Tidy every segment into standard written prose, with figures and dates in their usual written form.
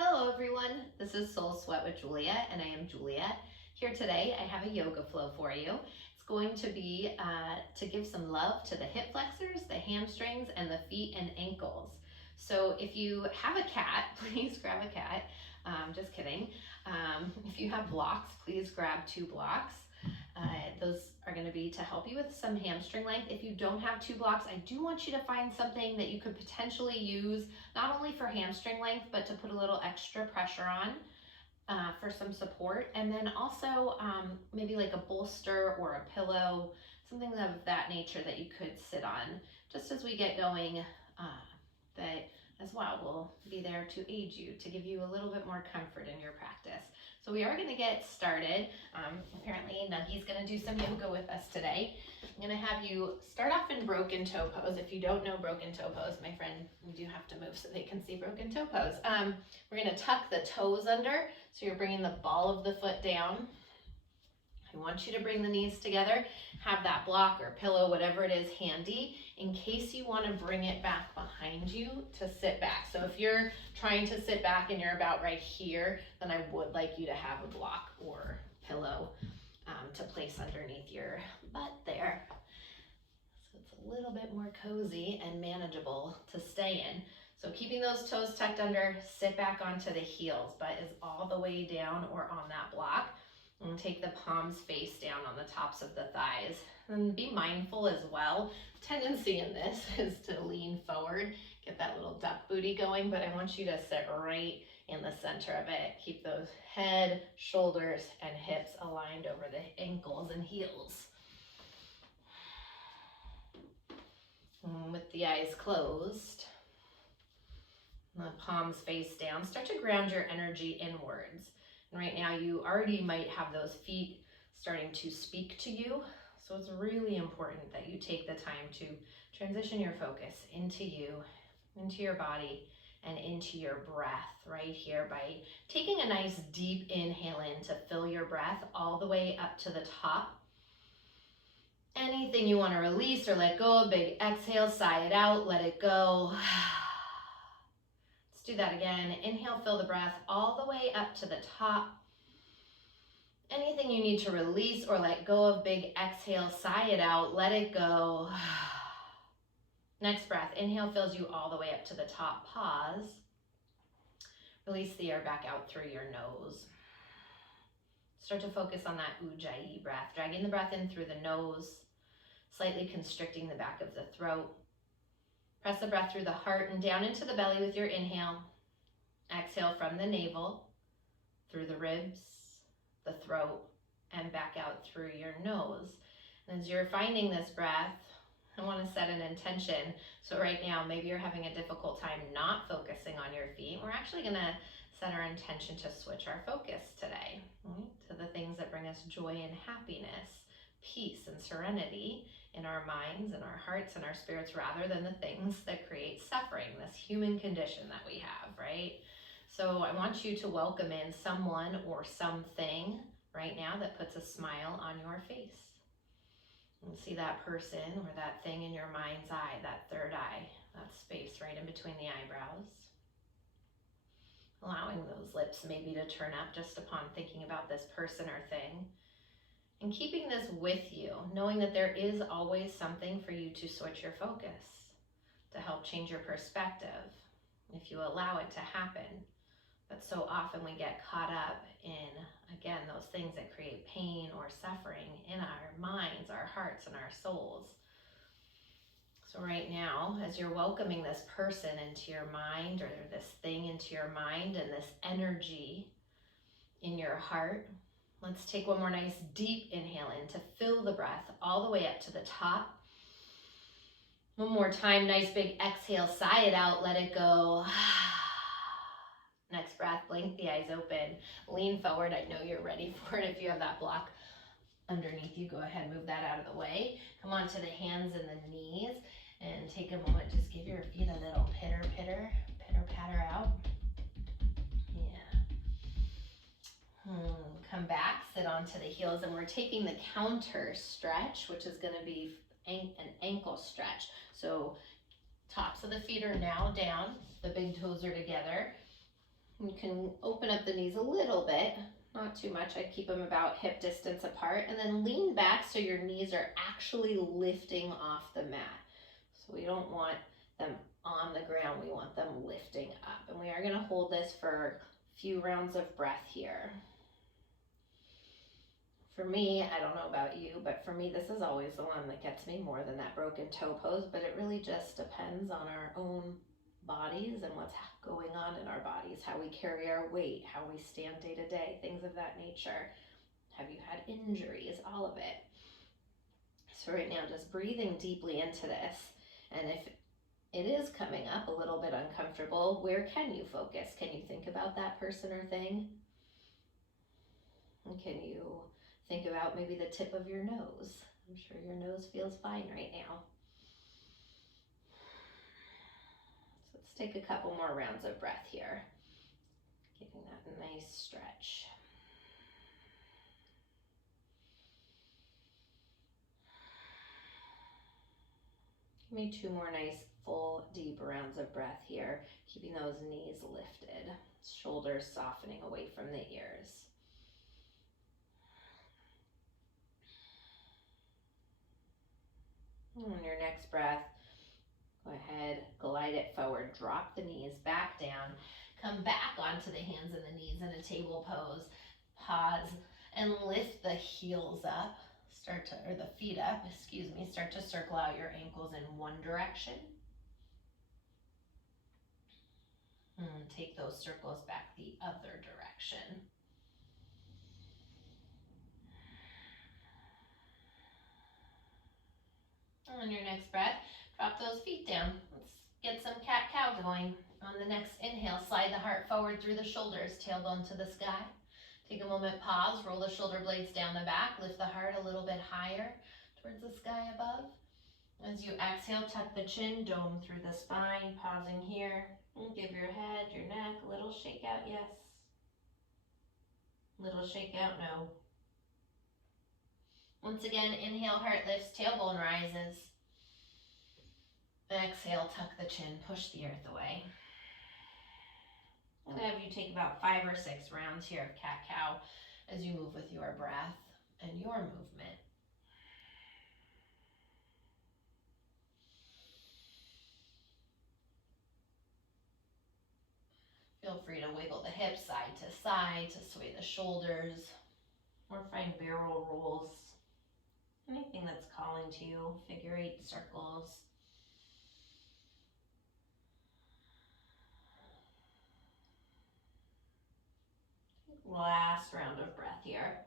Hello everyone, this is Soul Sweat with Juliet and I am Juliet. Here today I have a yoga flow for you. It's going to be to give some love to the hip flexors, the hamstrings, and the feet and ankles. So if you have a cat, please grab a cat. Just kidding. If you have blocks, please grab 2 blocks. Those are going to be to help you with some hamstring length. If you don't have 2 blocks, I do want you to find something that you could potentially use not only for hamstring length, but to put a little extra pressure on for some support. And then also maybe like a bolster or a pillow, something of that nature that you could sit on just as we get going. That as well will be there to aid you, to give you a little bit more comfort in your practice. So we are going to get started. Apparently Nuggy's going to do some yoga with us today. I'm going to have you start off in broken toe pose. If you don't know broken toe pose, my friend, we do have to move so they can see broken toe pose. We're going to tuck the toes under, so you're bringing the ball of the foot down. I want you to bring the knees together, have that block or pillow, whatever it is, handy in case you want to bring it back behind you to sit back. So if you're trying to sit back and you're about right here, then I would like you to have a block or pillow to place underneath your butt there. So it's a little bit more cozy and manageable to stay in. So keeping those toes tucked under, sit back onto the heels. Butt is all the way down or on that block. And take the palms face down on the tops of the thighs. And be mindful as well. Tendency in this is to lean forward, get that little duck booty going, but I want you to sit right in the center of it. Keep those head, shoulders, and hips aligned over the ankles and heels. And with the eyes closed, and the palms face down, start to ground your energy inwards. And right now you already might have those feet starting to speak to you. So it's really important that you take the time to transition your focus into you, into your body, and into your breath right here by taking a nice deep inhale in to fill your breath all the way up to the top. Anything you want to release or let go of, big exhale, sigh it out, let it go. Do that again. Inhale, fill the breath all the way up to the top. Anything you need to release or let go of, big exhale, sigh it out, let it go. Next breath, inhale fills you all the way up to the top. Pause. Release the air back out through your nose. Start to focus on that ujjayi breath, dragging the breath in through the nose, slightly constricting the back of the throat. Press the breath through the heart and down into the belly with your inhale. Exhale from the navel, through the ribs, the throat, and back out through your nose. And as you're finding this breath, I want to set an intention. So right now, maybe you're having a difficult time not focusing on your feet. We're actually going to set our intention to switch our focus today, right, to the things that bring us joy and happiness, peace and serenity in our minds and our hearts and our spirits, rather than the things that create suffering, this human condition that we have, right? So I want you to welcome in someone or something right now that puts a smile on your face. And see that person or that thing in your mind's eye, that third eye, that space right in between the eyebrows. Allowing those lips maybe to turn up just upon thinking about this person or thing. And keeping this with you, knowing that there is always something for you to switch your focus, to help change your perspective, if you allow it to happen. But so often we get caught up in, again, those things that create pain or suffering in our minds, our hearts, and our souls. So right now, as you're welcoming this person into your mind, or this thing into your mind, and this energy in your heart, let's take one more nice deep inhale in to fill the breath all the way up to the top. One more time, nice big exhale, sigh it out, let it go. Next breath, blink the eyes open, lean forward. I know you're ready for it. If you have that block underneath you, go ahead, move that out of the way. Come on to the hands and the knees and take a moment, just give your feet a little pitter, pitter, pitter, patter out. Come back, sit onto the heels, and we're taking the counter stretch, which is going to be an ankle stretch. So tops of the feet are now down, the big toes are together. You can open up the knees a little bit, not too much. I keep them about hip distance apart, and then lean back so your knees are actually lifting off the mat. So we don't want them on the ground, we want them lifting up. And we are gonna hold this for a few rounds of breath here. For me, I don't know about you, but for me, this is always the one that gets me more than that broken toe pose, but it really just depends on our own bodies and what's going on in our bodies, how we carry our weight, how we stand day to day, things of that nature. Have you had injuries? All of it. So right now, just breathing deeply into this. And if it is coming up a little bit uncomfortable, where can you focus? Can you think about that person or thing? And can you think about maybe the tip of your nose? I'm sure your nose feels fine right now. So let's take a couple more rounds of breath here. Giving that nice stretch. Give me 2 more nice, full, deep rounds of breath here. Keeping those knees lifted. Shoulders softening away from the ears. On your next breath, go ahead, glide it forward, drop the knees back down, come back onto the hands and the knees in a table pose, pause, and lift the heels up, or the feet up, start to circle out your ankles in one direction. And take those circles back the other direction. On your next breath, drop those feet down. Let's get some cat-cow going. On the next inhale, slide the heart forward through the shoulders, tailbone to the sky. Take a moment, pause, roll the shoulder blades down the back, lift the heart a little bit higher towards the sky above. As you exhale, tuck the chin, dome through the spine, pausing here. And give your head, your neck a little shake out, yes. Little shake out, no. Once again, inhale, heart lifts, tailbone rises. Exhale, tuck the chin, push the earth away. I'm gonna have you take about 5 or 6 rounds here of cat-cow as you move with your breath and your movement. Feel free to wiggle the hips side to side to sway the shoulders, or find barrel rolls. Anything that's calling to you, figure 8 circles. Last round of breath here.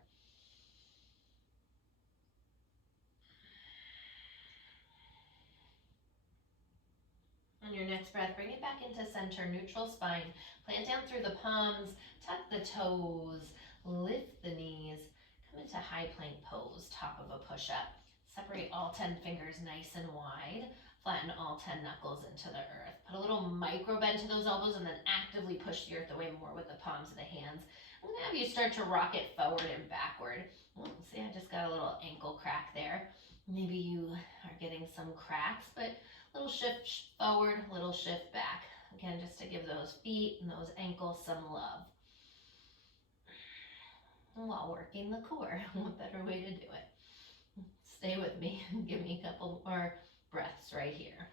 On your next breath, bring it back into center, neutral spine. Plant down through the palms, tuck the toes, lift the knees. Come into high plank pose, top of a push-up. Separate all 10 fingers nice and wide. Flatten all 10 knuckles into the earth. Put a little micro bend to those elbows and then actively push the earth away more with the palms of the hands. I'm gonna have you start to rock it forward and backward. See, I just got a little ankle crack there. Maybe you are getting some cracks, but little shift forward, little shift back. Again, just to give those feet and those ankles some love. While working the core, what better way to do it? Stay with me and give me a couple more breaths right here.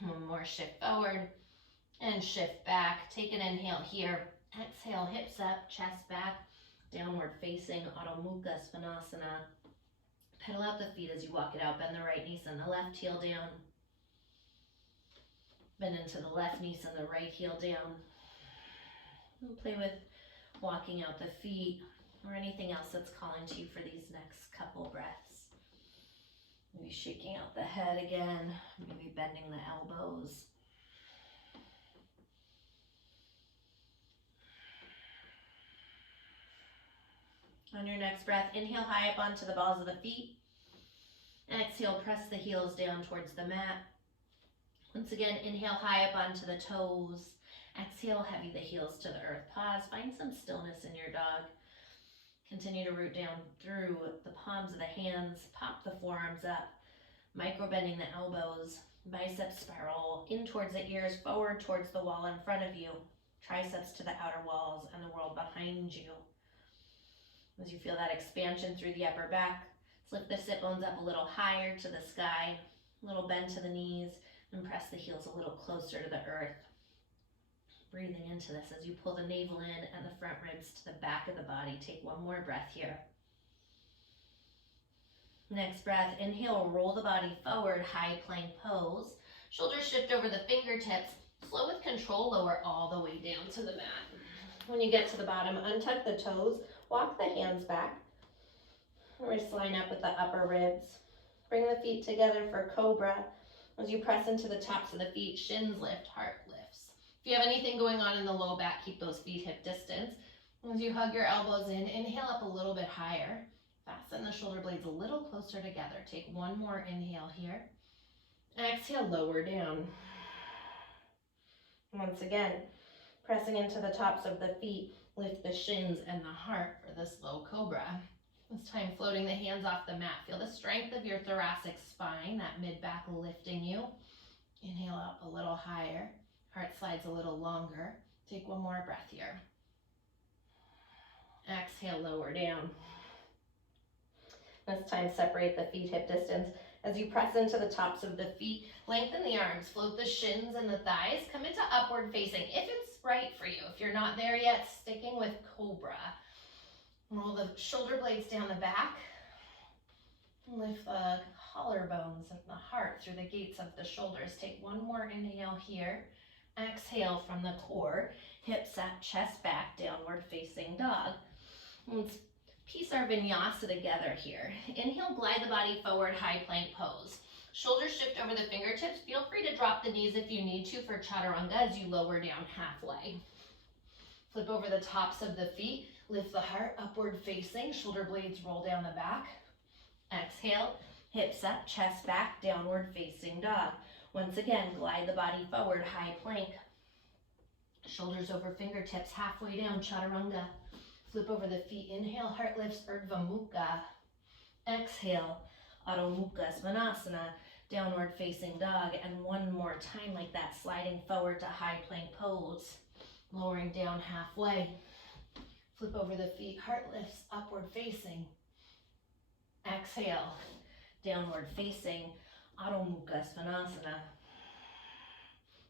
One more shift forward and shift back. Take an inhale here. Exhale, hips up, chest back, downward facing Adho Mukha Svanasana. Pedal out the feet as you walk it out. Bend the right knee and the left heel down. Bend into the left knee and the right heel down. And play with walking out the feet or anything else that's calling to you for these next couple breaths. Maybe shaking out the head again, maybe bending the elbows. On your next breath, inhale high up onto the balls of the feet. Exhale, press the heels down towards the mat. Once again, inhale high up onto the toes. Exhale, heavy the heels to the earth. Pause, find some stillness in your dog. Continue to root down through the palms of the hands. Pop the forearms up. Micro bending the elbows, biceps spiral in towards the ears, forward towards the wall in front of you, triceps to the outer walls and the world behind you. As you feel that expansion through the upper back, lift the sit bones up a little higher to the sky, a little bend to the knees, and press the heels a little closer to the earth. Breathing into this as you pull the navel in and the front ribs to the back of the body. Take one more breath here. Next breath, inhale, roll the body forward, high plank pose. Shoulders shift over the fingertips. Slow with control, lower all the way down to the mat. When you get to the bottom, untuck the toes, walk the hands back. Wrists line up with the upper ribs. Bring the feet together for cobra. As you press into the tops of the feet, shins lift, heart lifts. If you have anything going on in the low back, keep those feet hip distance. As you hug your elbows in, inhale up a little bit higher. Fasten the shoulder blades a little closer together. Take one more inhale here. Exhale, lower down. Once again, pressing into the tops of the feet, lift the shins and the heart for this low cobra. This time floating the hands off the mat. Feel the strength of your thoracic spine, that mid-back lifting you. Inhale up a little higher. Heart slides a little longer. Take one more breath here. Exhale, lower down. This time separate the feet hip distance. As you press into the tops of the feet, lengthen the arms, float the shins and the thighs, come into upward facing if it's right for you. If you're not there yet, sticking with cobra. Roll the shoulder blades down the back. Lift the collarbones of the heart through the gates of the shoulders. Take one more inhale here. Exhale from the core. Hips up, chest back, downward facing dog. Let's piece our vinyasa together here. Inhale, glide the body forward, high plank pose. Shoulders shift over the fingertips. Feel free to drop the knees if you need to for chaturanga as you lower down halfway. Flip over the tops of the feet. Lift the heart, upward facing. Shoulder blades roll down the back. Exhale, hips up, chest back, downward facing dog. Once again, glide the body forward, high plank. Shoulders over fingertips, halfway down, chaturanga. Flip over the feet, inhale, heart lifts, Urdhva Mukha. Exhale, Adho Mukha Svanasana, downward facing dog. And one more time like that, sliding forward to high plank pose. Lowering down halfway. Flip over the feet, heart lifts, upward facing. Exhale, downward facing, Adho Mukha Svanasana.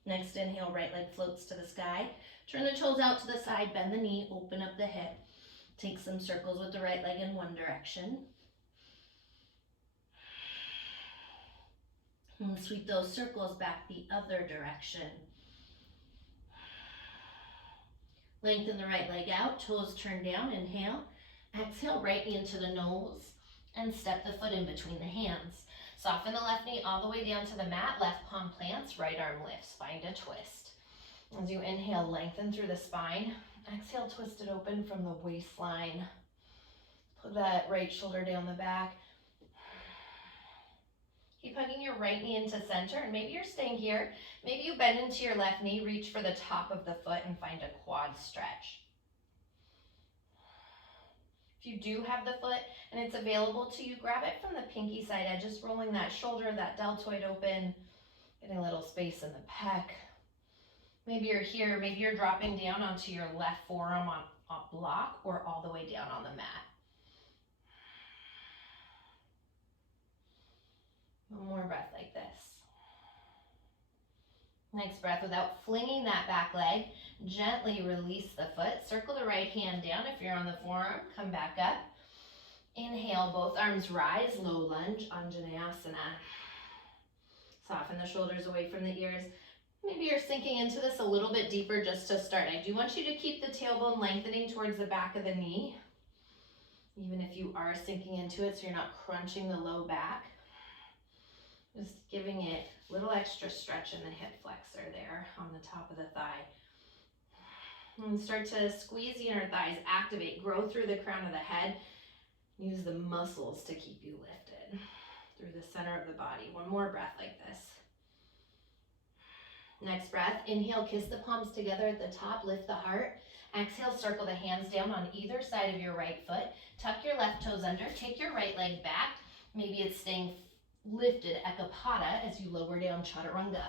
Next inhale, right leg floats to the sky. Turn the toes out to the side, bend the knee, open up the hip. Take some circles with the right leg in one direction. And sweep those circles back the other direction. Lengthen the right leg out, toes turn down, inhale. Exhale, right knee into the nose and step the foot in between the hands. Soften the left knee all the way down to the mat, left palm plants, right arm lifts, find a twist. As you inhale, lengthen through the spine. Exhale, twist it open from the waistline. Put that right shoulder down the back. Keep hugging your right knee into center, and maybe you're staying here. Maybe you bend into your left knee, reach for the top of the foot and find a quad stretch. If you do have the foot and it's available to you, grab it from the pinky side edge, just rolling that shoulder, that deltoid open, getting a little space in the pec. Maybe you're here, maybe you're dropping down onto your left forearm on a block or all the way down on the mat. One more breath like this. Next breath, without flinging that back leg, gently release the foot. Circle the right hand down if you're on the forearm. Come back up. Inhale, both arms rise, low lunge, Anjaneyasana. Soften the shoulders away from the ears. Maybe you're sinking into this a little bit deeper just to start. I do want you to keep the tailbone lengthening towards the back of the knee, even if you are sinking into it so you're not crunching the low back. Just giving it a little extra stretch in the hip flexor there on the top of the thigh. And start to squeeze the inner thighs, activate, grow through the crown of the head. Use the muscles to keep you lifted through the center of the body. One more breath like this. Next breath, inhale, kiss the palms together at the top, lift the heart. Exhale, circle the hands down on either side of your right foot. Tuck your left toes under, take your right leg back. Maybe it's staying lifted Ekapada as you lower down Chaturanga.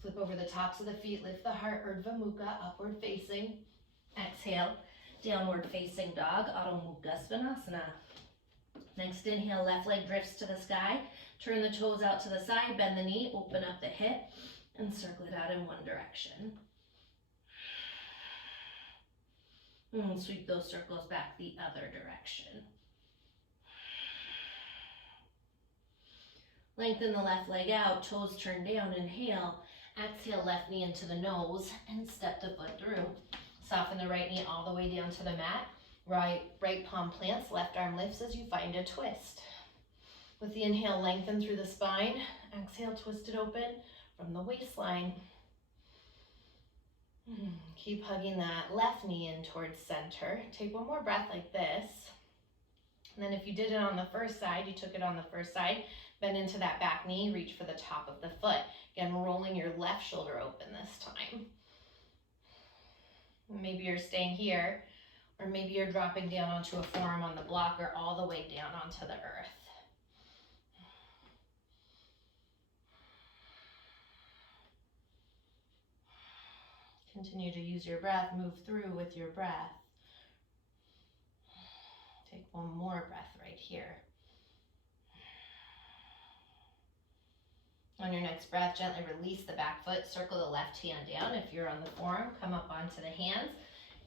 Flip over the tops of the feet, lift the heart, Urdhva Mukha, upward facing. Exhale, downward facing dog, Adho Mukha Svanasana. Next inhale, left leg drifts to the sky. Turn the toes out to the side, bend the knee, open up the hip, and circle it out in one direction. And sweep those circles back the other direction. Lengthen the left leg out, toes turn down, inhale. Exhale, left knee into the nose and step the foot through. Soften the right knee all the way down to the mat. Right palm plants, left arm lifts as you find a twist. With the inhale, lengthen through the spine. Exhale, twist it open from the waistline. Keep hugging that left knee in towards center. Take one more breath like this. And then if you did it on the first side, you took it on the first side, bend into that back knee, reach for the top of the foot. Again, rolling your left shoulder open this time. Maybe you're staying here, or maybe you're dropping down onto a forearm on the block or all the way down onto the earth. Continue to use your breath, move through with your breath. Take one more breath right here. On your next breath, gently release the back foot, circle the left hand down. If you're on the forearm, come up onto the hands.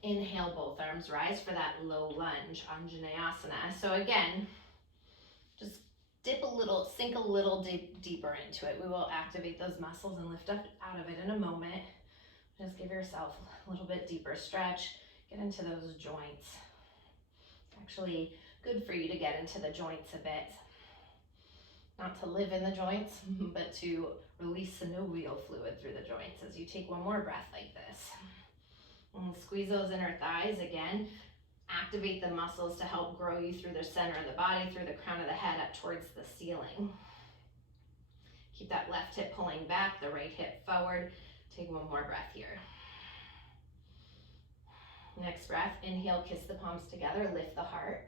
Inhale, both arms rise for that low lunge, Anjaneyasana. So again, just dip a little, sink a little deeper into it. We will activate those muscles and lift up out of it in a moment. Just give yourself a little bit deeper stretch, get into those joints. It's actually good for you to get into the joints a bit. Not to live in the joints, but to release synovial fluid through the joints as you take one more breath like this. And squeeze those inner thighs again. Activate the muscles to help grow you through the center of the body, through the crown of the head up towards the ceiling. Keep that left hip pulling back, the right hip forward. Take one more breath here. Next breath, inhale, kiss the palms together, lift the heart.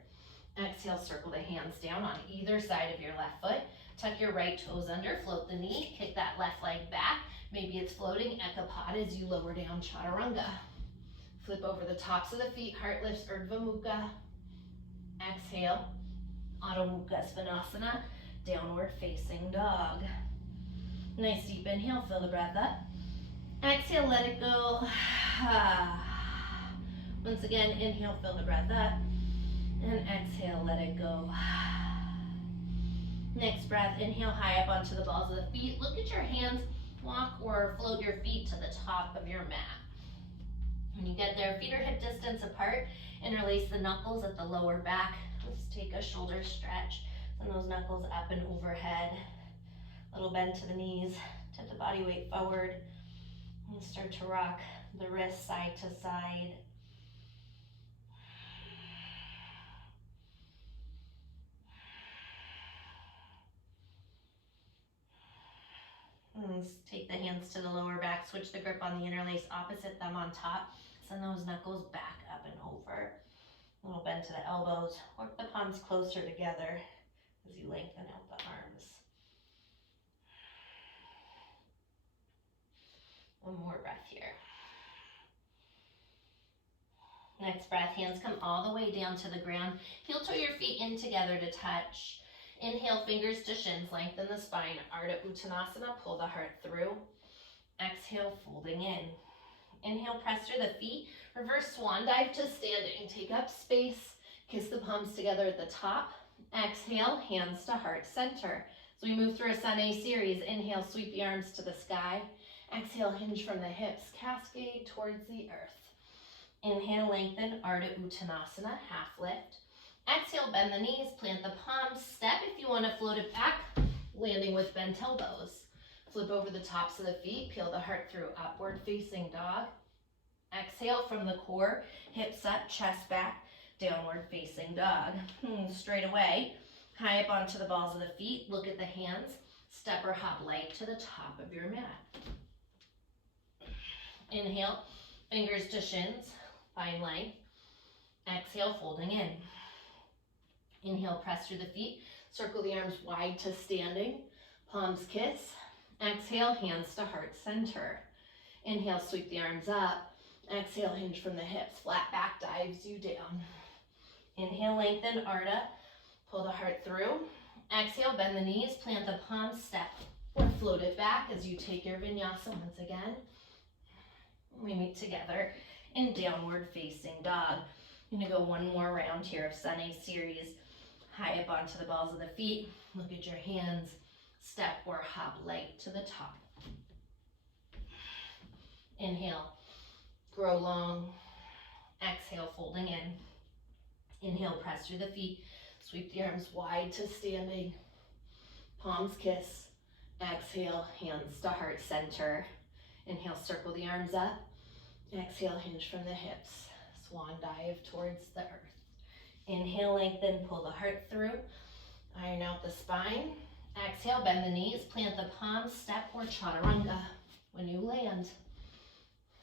Exhale, circle the hands down on either side of your left foot. Tuck your right toes under, float the knee, kick that left leg back. Maybe it's floating Ekapada as you lower down Chaturanga. Flip over the tops of the feet, heart lifts, Urdhva Mukha. Exhale, Adho Mukha Svanasana, downward facing dog. Nice deep inhale, fill the breath up. Exhale, let it go. Once again, inhale, fill the breath up. And exhale, let it go. Next breath, inhale high up onto the balls of the feet. Look at your hands, walk or float your feet to the top of your mat. When you get there, feet are hip distance apart. Interlace the knuckles at the lower back. Let's take a shoulder stretch. Send those knuckles up and overhead. Little bend to the knees, tip the body weight forward. And start to rock the wrists side to side. And take the hands to the lower back, switch the grip on the interlace, opposite thumb on top. Send those knuckles back up and over. A little bend to the elbows. Work the palms closer together as you lengthen out the arms. One more breath here. Next breath, hands come all the way down to the ground. Heel toe your feet in together to touch. Inhale, fingers to shins, lengthen the spine. Ardha Uttanasana, pull the heart through. Exhale, folding in. Inhale, press through the feet. Reverse swan dive to standing. Take up space. Kiss the palms together at the top. Exhale, hands to heart center. So we move through a Sun A series. Inhale, sweep the arms to the sky. Exhale, hinge from the hips, cascade towards the earth. Inhale, lengthen, Ardha Uttanasana, half lift. Exhale, bend the knees, plant the palms, step if you want to float it back, landing with bent elbows. Flip over the tops of the feet, peel the heart through, upward facing dog. Exhale from the core, hips up, chest back, downward facing dog. Straight away, high up onto the balls of the feet, look at the hands, step or hop light to the top of your mat. Inhale, fingers to shins, find length. Exhale, folding in. Inhale, press through the feet, Circle the arms wide to standing. Palms kiss. Exhale, hands to heart center. Inhale, sweep the arms up. Exhale, hinge from the hips. Flat back dives you down. Inhale, lengthen, Ardha. Pull the heart through. Exhale, bend the knees, plant the palms, step or float it back as you take your vinyasa once again. We meet together in downward facing dog. I'm gonna go one more round here of Sun A series. High up onto the balls of the feet. Look at your hands. Step or hop light to the top. Inhale, grow long. Exhale, folding in. Inhale, press through the feet. Sweep the arms wide to standing. Palms kiss. Exhale, hands to heart center. Inhale, circle the arms up. Exhale, hinge from the hips. Swan dive towards the earth. Inhale, lengthen, pull the heart through. Iron out the spine. Exhale, bend the knees, plant the palms, step or chaturanga. When you land,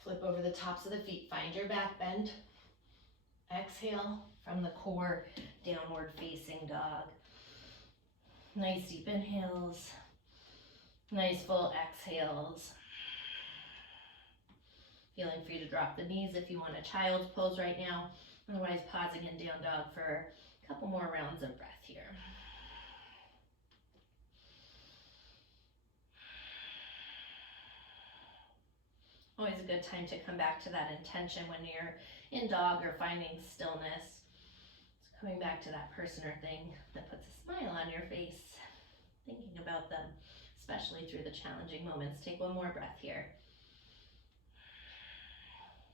flip over the tops of the feet, find your back bend. Exhale from the core, downward facing dog. Nice deep inhales, nice full exhales. Feeling free to drop the knees if you want a child's pose right now. Otherwise, pausing in down dog for a couple more rounds of breath here. Always a good time to come back to that intention when you're in dog or finding stillness. It's coming back to that person or thing that puts a smile on your face, thinking about them, especially through the challenging moments. Take one more breath here.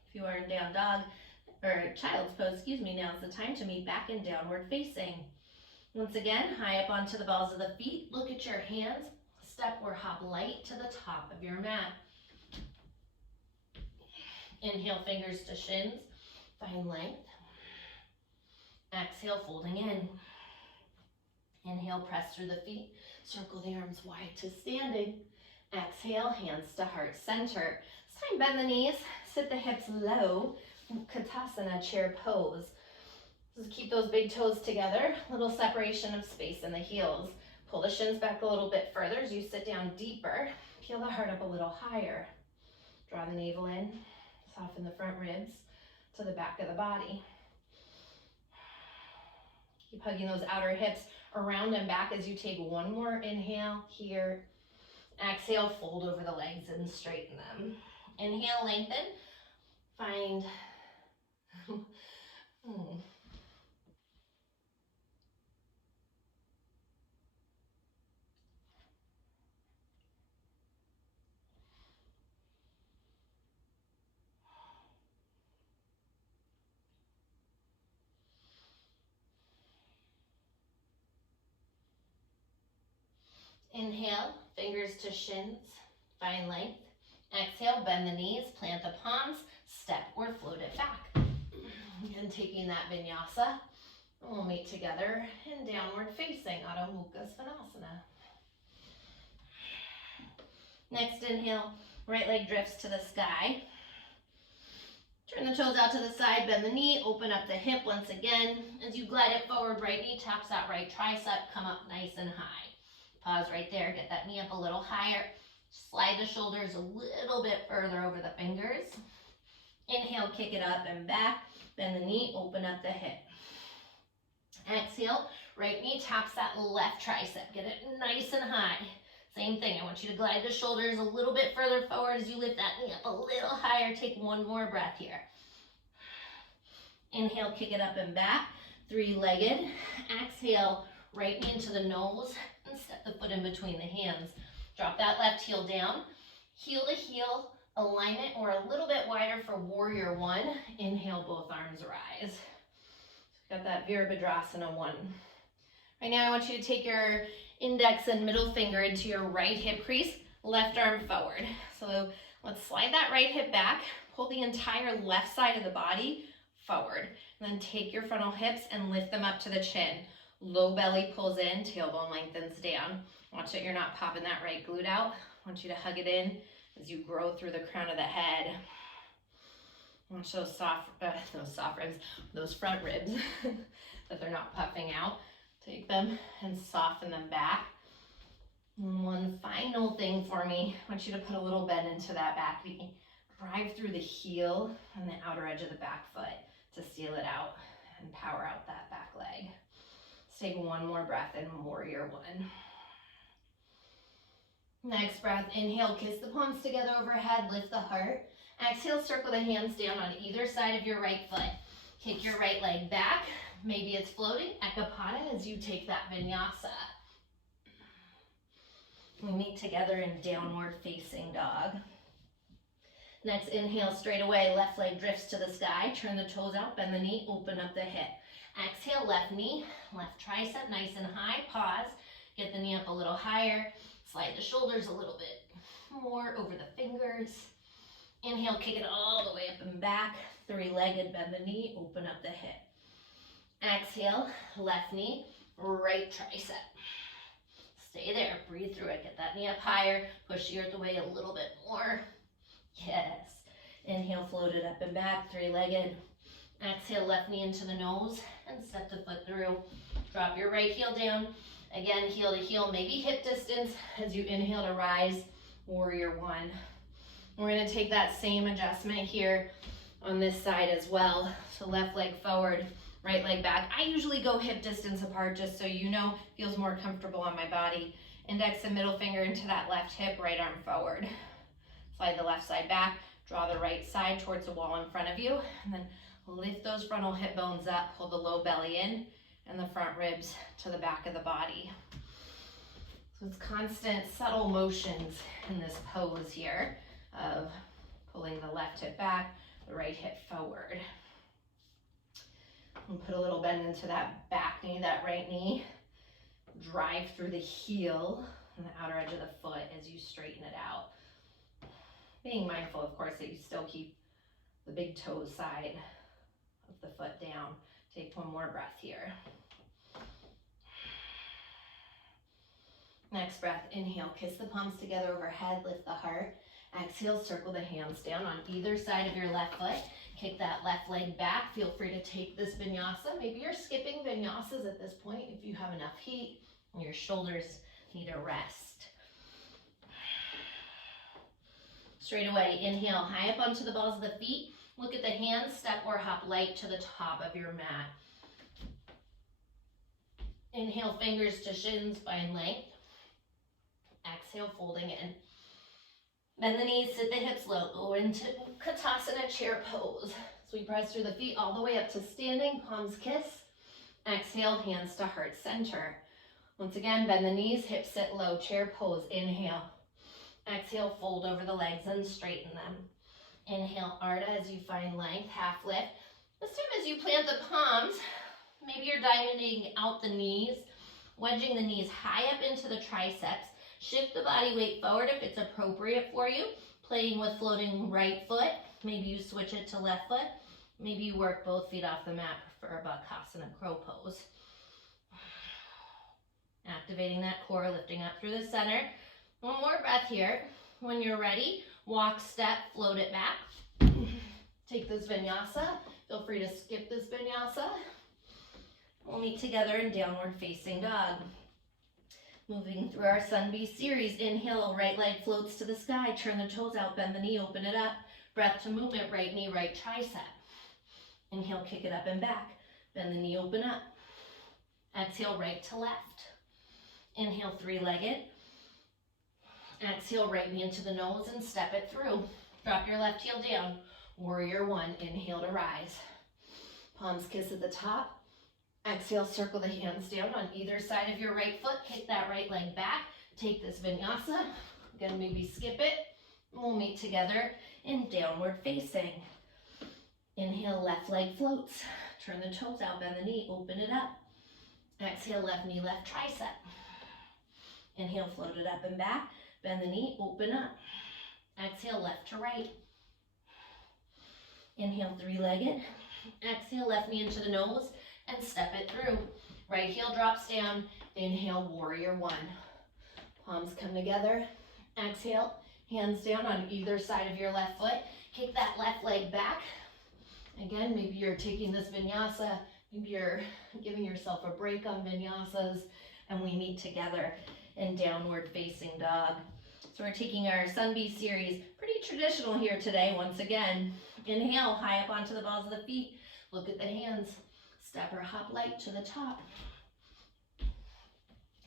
If you are in down dog, or child's pose, now's the time to meet back in downward facing. Once again, high up onto the balls of the feet. Look at your hands. Step or hop light to the top of your mat. Inhale, fingers to shins. Find length. Exhale, folding in. Inhale, press through the feet. Circle the arms wide to standing. Exhale, hands to heart center. This time, bend the knees. Sit the hips low. Katasana, chair pose. Just keep those big toes together. Little separation of space in the heels. Pull the shins back a little bit further as you sit down deeper. Peel the heart up a little higher. Draw the navel in. Soften the front ribs to the back of the body. Keep hugging those outer hips around and back as you take one more inhale here. Exhale, fold over the legs and straighten them. Inhale, lengthen. Find Inhale, fingers to shins, find length. Exhale, bend the knees, plant the palms, step or float it back. Again, taking that vinyasa, we'll meet together in downward facing, Adho Mukha Svanasana. Next inhale, right leg drifts to the sky. Turn the toes out to the side, bend the knee, open up the hip once again. As you glide it forward, right knee taps that right tricep, come up nice and high. Pause right there, get that knee up a little higher. Slide the shoulders a little bit further over the fingers. Inhale, kick it up and back. Bend the knee, open up the hip. Exhale, right knee taps that left tricep. Get it nice and high. Same thing, I want you to glide the shoulders a little bit further forward as you lift that knee up a little higher. Take one more breath here. Inhale, kick it up and back. Three-legged. Exhale, right knee into the nose and step the foot in between the hands. Drop that left heel down. Heel to heel alignment or a little bit wider for warrior one. Inhale, both arms rise. Got that Virabhadrasana one. Right now I want you to take your index and middle finger into your right hip crease, left arm forward. So let's slide that right hip back, pull the entire left side of the body forward. And then take your frontal hips and lift them up to the chin. Low belly pulls in, tailbone lengthens down. Watch that you're not popping that right glute out. I want you to hug it in as you grow through the crown of the head. Watch those soft ribs, those front ribs, that they're not puffing out. Take them and soften them back. And one final thing for me, I want you to put a little bend into that back knee. Drive through the heel and the outer edge of the back foot to seal it out and power out that back leg. Let's take one more breath in warrior one. Next breath, inhale, kiss the palms together overhead, lift the heart. Exhale, circle the hands down on either side of your right foot. Kick your right leg back. Maybe it's floating, ekapada, as you take that vinyasa. We meet together in downward facing dog. Next, inhale straight away, left leg drifts to the sky, turn the toes out, bend the knee, open up the hip. Exhale, left knee, left tricep nice and high, pause, get the knee up a little higher, slide the shoulders a little bit more over the fingers. Inhale, kick it all the way up and back, three-legged, bend the knee, open up the hip. Exhale, left knee, right tricep. Stay there, breathe through it, get that knee up higher, push the earth away a little bit more. Yes. Inhale, float it up and back, three-legged. Exhale, left knee into the nose and step the foot through. Drop your right heel down. Again, heel to heel, maybe hip distance as you inhale to rise, warrior one. We're gonna take that same adjustment here on this side as well. So left leg forward, right leg back. I usually go hip distance apart just so you know, feels more comfortable on my body. Index and middle finger into that left hip, right arm forward. Slide the left side back, draw the right side towards the wall in front of you, and then lift those frontal hip bones up, pull the low belly in, and the front ribs to the back of the body. So it's constant, subtle motions in this pose here of pulling the left hip back, the right hip forward. And put a little bend into that back knee, that right knee. Drive through the heel and the outer edge of the foot as you straighten it out. Being mindful, of course, that you still keep the big toe side of the foot down. Take one more breath here. Next breath, inhale, kiss the palms together overhead, lift the heart. Exhale, circle the hands down on either side of your left foot. Kick that left leg back. Feel free to take this vinyasa. Maybe you're skipping vinyasas at this point if you have enough heat and your shoulders need a rest. Straight away, inhale, high up onto the balls of the feet. Look at the hands, step or hop light to the top of your mat. Inhale, fingers to shins, spine length. Exhale, folding in. Bend the knees, sit the hips low, go into Katasana chair pose. So we press through the feet all the way up to standing, palms kiss. Exhale, hands to heart center. Once again, bend the knees, hips sit low, chair pose, inhale. Exhale, fold over the legs and straighten them. Inhale, Ardha as you find length, half lift. This time as you plant the palms, maybe you're diamonding out the knees, wedging the knees high up into the triceps. Shift the body weight forward if it's appropriate for you. Playing with floating right foot. Maybe you switch it to left foot. Maybe you work both feet off the mat for a Bakasana crow pose. Activating that core, lifting up through the center. One more breath here. When you're ready, walk, step, float it back. Take this vinyasa. Feel free to skip this vinyasa. We'll meet together in downward facing dog. Moving through our Sun B series, inhale, right leg floats to the sky, turn the toes out, bend the knee, open it up. Breath to movement, right knee, right tricep. Inhale, kick it up and back. Bend the knee, open up. Exhale, right to left. Inhale, three-legged. Exhale, right knee into the nose and step it through. Drop your left heel down. Warrior one, inhale to rise. Palms kiss at the top. Exhale, circle the hands down on either side of your right foot. Kick that right leg back. Take this vinyasa. Again, maybe skip it. We'll meet together in downward facing. Inhale, left leg floats. Turn the toes out, bend the knee, open it up. Exhale, left knee, left tricep. Inhale, float it up and back. Bend the knee, open up. Exhale, left to right. Inhale, three-legged. Exhale, left knee into the nose and step it through. Right heel drops down. Inhale, warrior one. Palms come together. Exhale, hands down on either side of your left foot. Kick that left leg back. Again, maybe you're taking this vinyasa Maybe you're giving yourself a break on vinyasas, and we meet together in downward facing dog. So we're taking our Sun Bee series, pretty traditional here today. Once again, inhale, high up onto the balls of the feet. Look at the hands. Step or hop light to the top.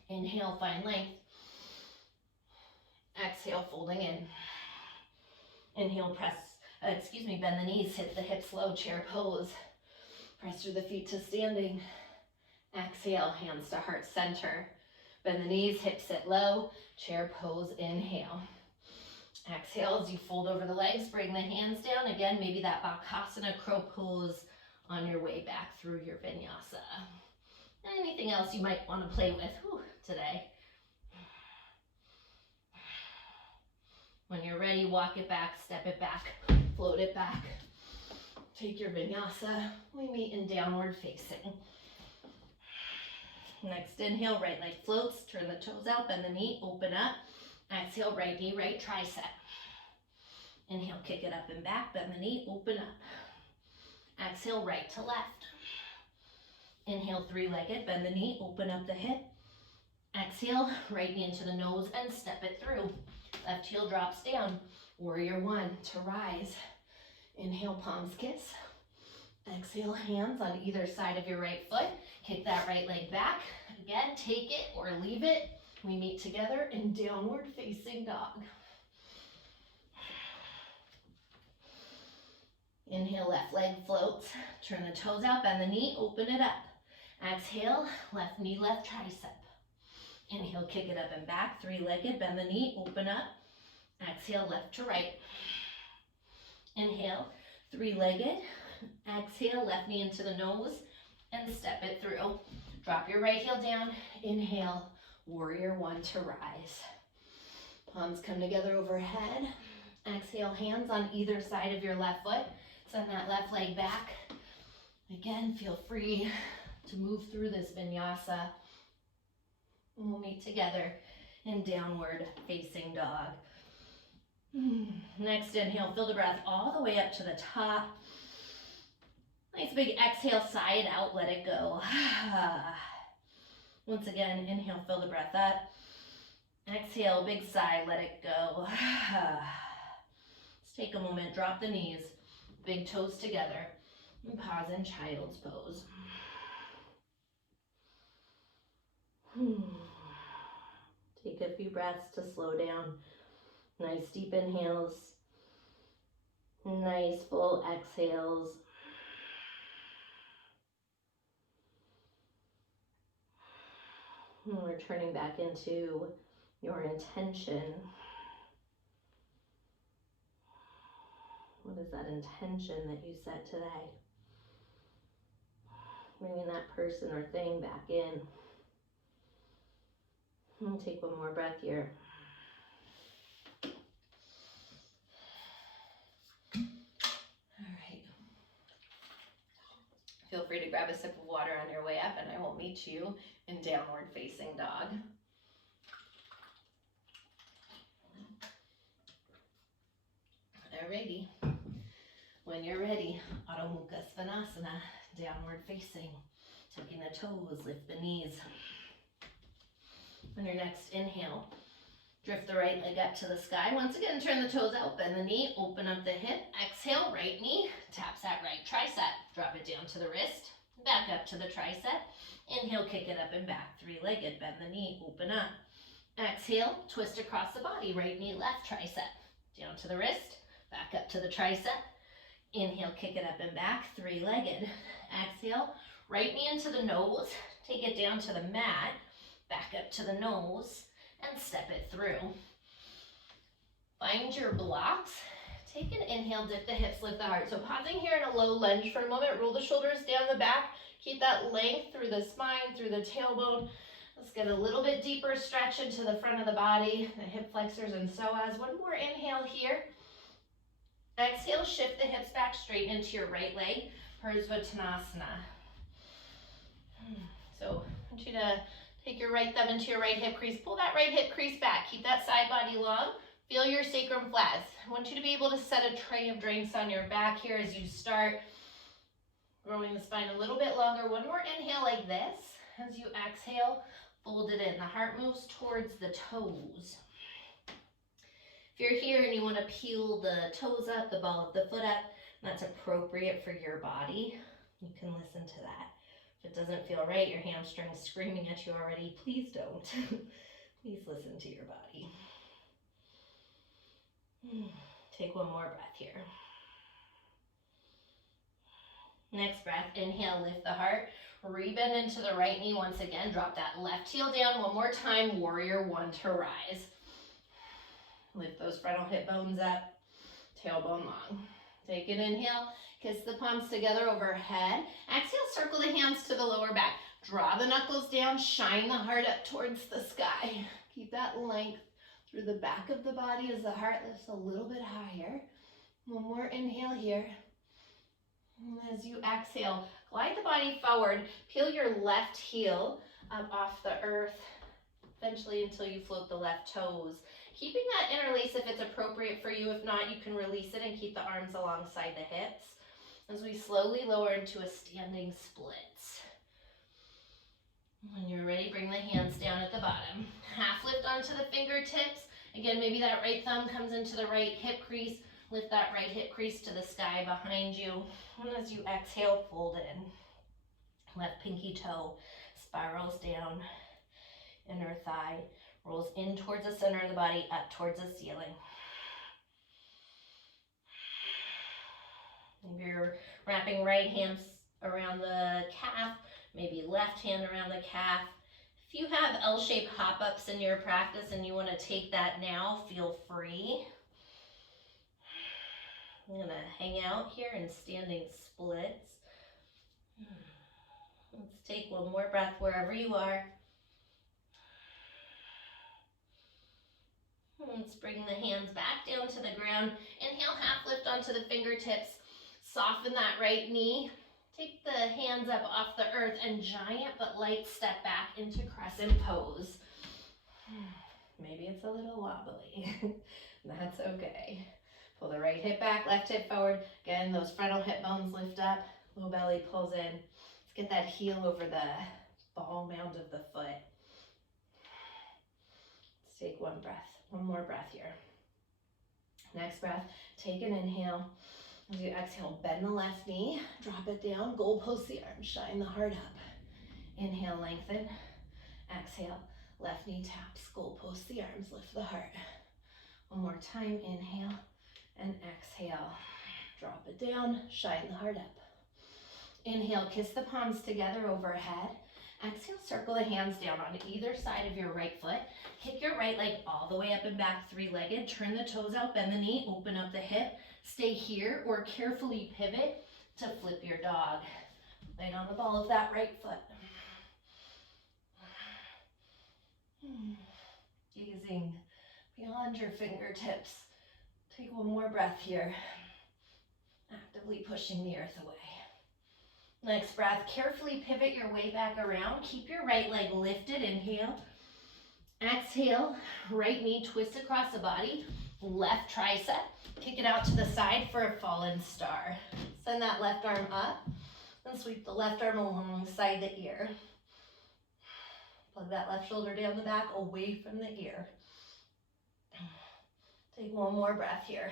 Inhale, find length. Exhale, folding in. Inhale, bend the knees, hit the hips low, chair pose. Press through the feet to standing. Exhale, hands to heart center. Bend the knees, hips sit low, chair pose, inhale. Exhale as you fold over the legs, bring the hands down. Again, maybe that Bakasana crow pose on your way back through your vinyasa. Anything else you might want to play with today. When you're ready, walk it back, step it back, float it back. Take your vinyasa. We meet in downward facing. Next inhale, right leg floats, turn the toes out, bend the knee, open up. Exhale, right knee, right tricep. Inhale, kick it up and back, bend the knee, open up. Exhale, right to left. Inhale, three-legged, bend the knee, open up the hip. Exhale, right knee into the nose and step it through. Left heel drops down. Warrior one to rise. Inhale, palms kiss. Exhale, hands on either side of your right foot. Kick that right leg back. Again, take it or leave it. We meet together in downward facing dog. Inhale, left leg floats. Turn the toes out, bend the knee, open it up. Exhale, left knee, left tricep. Inhale, kick it up and back, three-legged, bend the knee, open up. Exhale, left to right. Inhale, three-legged. Exhale, left knee into the nose and step it through. Drop your right heel down. Inhale, warrior one to rise. Palms come together overhead. Exhale, hands on either side of your left foot. Send that left leg back. Again, feel free to move through this vinyasa. And we'll meet together in downward facing dog. Next inhale, fill the breath all the way up to the top. Nice big exhale, sigh it out, let it go. Once again, inhale, fill the breath up. Exhale, big sigh, let it go. Let's take a moment, drop the knees, big toes together, and pause in child's pose. Take a few breaths to slow down. Nice deep inhales. Nice full exhales. And we're turning back into your intention. What is that intention that you set today? Bringing that person or thing back in. And take one more breath here. All right. Feel free to grab a sip of water on your way up, and I will meet you in downward facing dog. Alrighty. When you're ready, Adho Mukha Svanasana, downward facing. Tucking the toes, lift the knees. On your next inhale, drift the right leg up to the sky. Once again, turn the toes out, bend the knee, open up the hip. Exhale, right knee, taps that right tricep. Drop it down to the wrist, back up to the tricep. Inhale, kick it up and back, three-legged, bend the knee, open up. Exhale, twist across the body, right knee, left tricep. Down to the wrist, back up to the tricep. Inhale, kick it up and back, three-legged. Exhale, right knee into the nose, take it down to the mat, back up to the nose, and step it through. Find your blocks. Take an inhale, dip the hips, lift the heart. So pausing here in a low lunge for a moment, roll the shoulders down the back. Keep that length through the spine, through the tailbone. Let's get a little bit deeper stretch into the front of the body, the hip flexors and psoas. One more inhale here. Exhale, shift the hips back straight into your right leg, Parsvottanasana. So I want you to take your right thumb into your right hip crease. Pull that right hip crease back. Keep that side body long. Feel your sacrum flat. I want you to be able to set a tray of drinks on your back here as you start. Growing the spine a little bit longer. One more inhale like this. As you exhale, fold it in. The heart moves towards the toes. If you're here and you want to peel the toes up, the ball of the foot up, that's appropriate for your body, you can listen to that. If it doesn't feel right, your hamstring's screaming at you already, please don't. Please listen to your body. Take one more breath here. Next breath, inhale, lift the heart, rebend into the right knee once again, drop that left heel down one more time, warrior one to rise. Lift those frontal hip bones up, tailbone long. Take an inhale, kiss the palms together overhead. Exhale, circle the hands to the lower back. Draw the knuckles down, shine the heart up towards the sky. Keep that length through the back of the body as the heart lifts a little bit higher. One more inhale here. And as you exhale, glide the body forward. Peel your left heel up off the earth, eventually until you float the left toes. Keeping that interlace if it's appropriate for you. If not, you can release it and keep the arms alongside the hips as we slowly lower into a standing split. When you're ready, bring the hands down at the bottom. Half lift onto the fingertips. Again, maybe that right thumb comes into the right hip crease. Lift that right hip crease to the sky behind you. And as you exhale, fold in. Left pinky toe spirals down, inner thigh rolls in towards the center of the body, up towards the ceiling. Maybe you're wrapping right hands around the calf, maybe left hand around the calf. If you have L-shaped hop-ups in your practice and you want to take that now, feel free. I'm going to hang out here in standing splits. Let's take one more breath wherever you are. Let's bring the hands back down to the ground. Inhale, half lift onto the fingertips. Soften that right knee. Take the hands up off the earth and giant but light step back into crescent pose. Maybe it's a little wobbly. That's okay. Pull the right hip back, left hip forward. Again, those frontal hip bones lift up. Low belly pulls in. Let's get that heel over the ball mound of the foot. Let's take one more breath here. Next breath, take an inhale. As you exhale, bend the left knee, drop it down, goalpost the arms, shine the heart up. Inhale, lengthen. Exhale, left knee taps, goalpost the arms, lift the heart. One more time, inhale and exhale. Drop it down, shine the heart up. Inhale, kiss the palms together overhead. Exhale, circle the hands down on either side of your right foot. Kick your right leg all the way up and back, three-legged. Turn the toes out, bend the knee, open up the hip. Stay here or carefully pivot to flip your dog. Right on the ball of that right foot. Gazing beyond your fingertips. Take one more breath here. Actively pushing the earth away. Next breath, carefully pivot your way back around. Keep your right leg lifted, inhale. Exhale, right knee twist across the body. Left tricep, kick it out to the side for a fallen star. Send that left arm up and sweep the left arm alongside the ear. Plug that left shoulder down the back, away from the ear. Take one more breath here.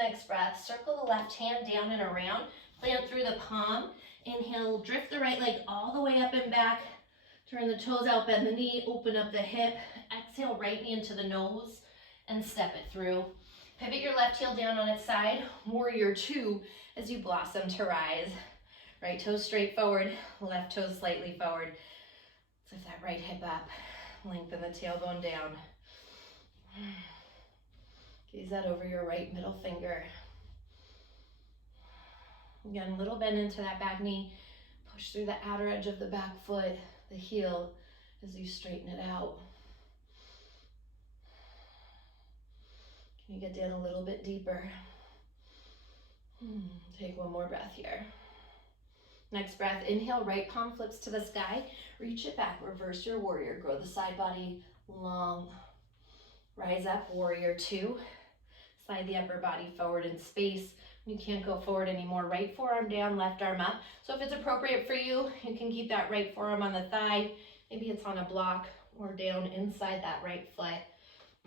Next breath, circle the left hand down and around. Plant through the palm. Inhale, drift the right leg all the way up and back. Turn the toes out, bend the knee, open up the hip. Exhale, right knee into the nose and step it through. Pivot your left heel down on its side. Warrior two as you blossom to rise. Right toe straight forward, left toe slightly forward. Lift that right hip up. Lengthen the tailbone down. Gaze that over your right middle finger. Again, little bend into that back knee. Push through the outer edge of the back foot, the heel, as you straighten it out. Can you get down a little bit deeper? Take one more breath here. Next breath, inhale, right palm flips to the sky. Reach it back, reverse your warrior. Grow the side body long. Rise up, warrior two. Slide the upper body forward in space. You can't go forward anymore. Right forearm down, left arm up. So if it's appropriate for you, you can keep that right forearm on the thigh. Maybe it's on a block or down inside that right foot.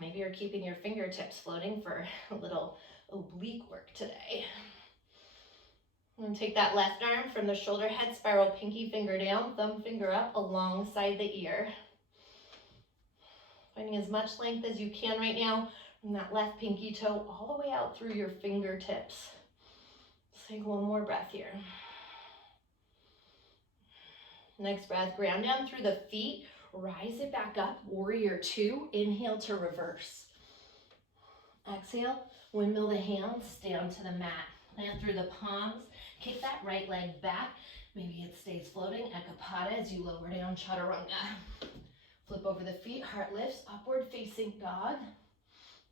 Maybe you're keeping your fingertips floating for a little oblique work today. And take that left arm from the shoulder head, spiral pinky finger down, thumb finger up alongside the ear. Finding as much length as you can right now from that left pinky toe all the way out through your fingertips. Let's take one more breath here. Next breath, ground down through the feet, rise it back up, warrior two, inhale to reverse. Exhale, windmill the hands down to the mat. Land through the palms, kick that right leg back. Maybe it stays floating, ekapada as you lower down, chaturanga. Flip over the feet, heart lifts, upward facing dog.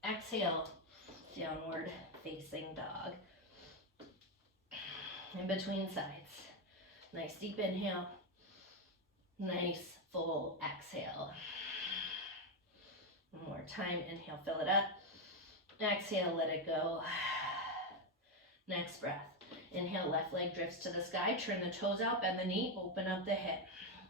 Exhale, downward facing dog. In between sides. Nice deep inhale. Nice full exhale. One more time, inhale, fill it up. Exhale, let it go. Next breath. Inhale, left leg drifts to the sky. Turn the toes out, bend the knee, open up the hip.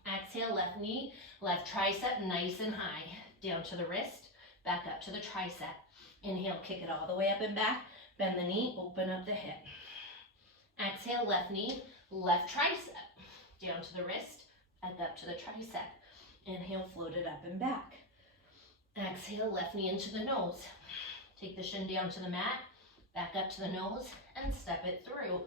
Exhale, left knee, left tricep nice and high. Down to the wrist, back up to the tricep. Inhale, kick it all the way up and back. Bend the knee, open up the hip. Exhale, left knee, left tricep. Down to the wrist, back up to the tricep. Inhale, float it up and back. Exhale, left knee into the nose. Take the shin down to the mat, back up to the nose, and step it through.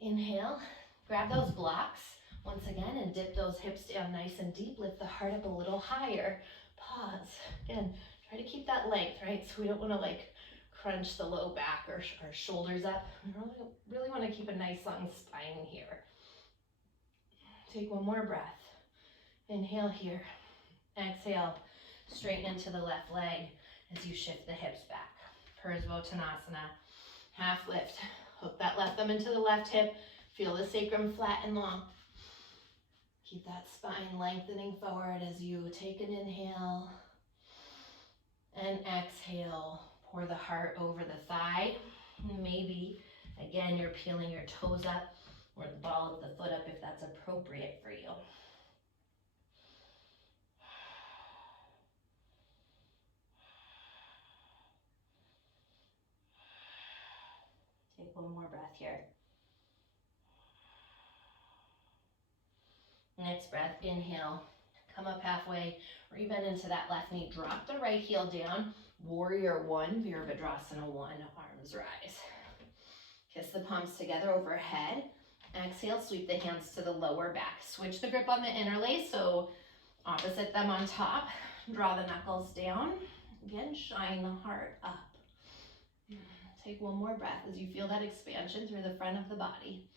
Inhale, grab those blocks once again and dip those hips down nice and deep. Lift the heart up a little higher. Pause. Again, try to keep that length, right? So we don't want to like crunch the low back or shoulders up. We really want to keep a nice long spine here. Take one more breath. Inhale here. Exhale, straighten into the left leg as you shift the hips back. Parsvottanasana. Half lift. Hook that left thumb into the left hip. Feel the sacrum flat and long. Keep that spine lengthening forward as you take an inhale and exhale. Pour the heart over the thigh. Maybe, again, you're peeling your toes up or the ball of the foot up if that's appropriate for you. Take one more breath here. Next breath, inhale, come up halfway, rebend into that left knee, drop the right heel down, warrior one, Virabhadrasana one, arms rise. Kiss the palms together overhead. Exhale, sweep the hands to the lower back. Switch the grip on the interlace, so opposite thumb on top. Draw the knuckles down. Again, shine the heart up. Take one more breath as you feel that expansion through the front of the body.